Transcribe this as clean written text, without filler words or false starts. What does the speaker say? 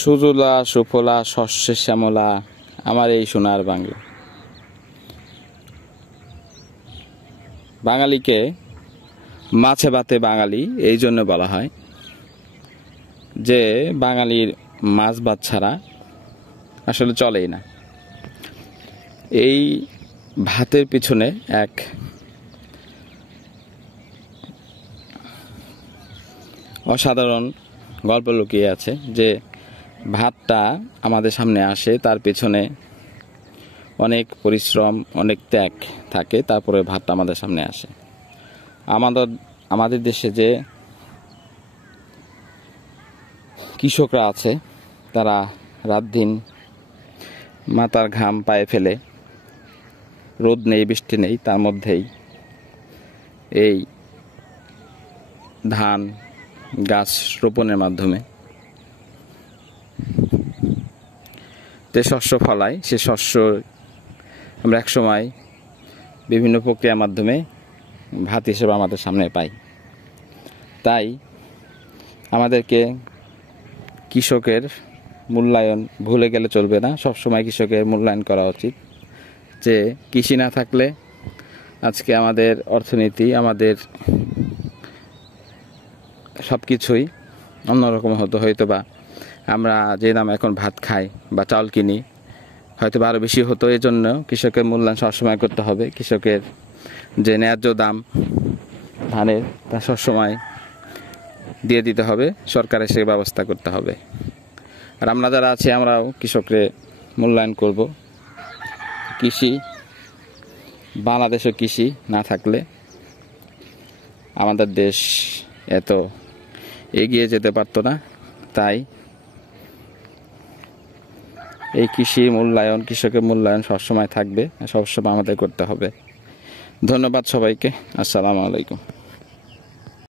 সুজলা সুফলা শস্যে শ্যামলা আমার এই সোনার বাংলা। বাঙালিকে মাছে ভাতে বাঙালি এই জন্য বলা হয় যে বাঙালির মাছ ভাত ছাড়া আসলে চলেই না। এই ভাতের পিছনে এক অসাধারণ গল্প লুকিয়ে আছে যে ভাতটা আমাদের সামনে আসে, তার পেছনে অনেক পরিশ্রম, অনেক ত্যাগ থাকে, তারপরে ভাতটা আমাদের সামনে আসে। আমাদের দেশে যে কৃষকরা আছে তারা রাত দিন মাথার ঘাম পায়ে ফেলে, রোদ নেই বৃষ্টি নেই, তার মধ্যেই এই ধান গাছ রোপণের মাধ্যমে যে শস্য ফলায়, সে শস্য আমরা একসময় বিভিন্ন প্রক্রিয়ার মাধ্যমে ভাত হিসেবে আমাদের সামনে পাই। তাই আমাদেরকে কৃষকের মূল্যায়ন ভুলে গেলে চলবে না, সবসময় কৃষকের মূল্যায়ন করা উচিত। যে কৃষি না থাকলে আজকে আমাদের অর্থনীতি, আমাদের সব কিছুই অন্যরকম হতো। হয়তো বা আমরা যে দাম এখন ভাত খাই বা চাউল কিনি হয়তো বা আরও বেশি হতো। এই জন্য কৃষকের মূল্যায়ন সবসময় করতে হবে। কৃষকের যে ন্যায্য দাম ধানের তা সবসময় দিয়ে দিতে হবে, সরকারের সে ব্যবস্থা করতে হবে। আর আমরা যারা আছি আমরাও কৃষকরে মূল্যায়ন করব। কৃষি, বাংলাদেশে কৃষি না থাকলে আমাদের দেশ এত এগিয়ে যেতে পারতো না। তাই এই কৃষি মূল্যায়ন, কৃষকের মূল্যায়ন সবসময় থাকবে, সবসময় আমাদের করতে হবে। ধন্যবাদ সবাইকে। আসসালামু আলাইকুম।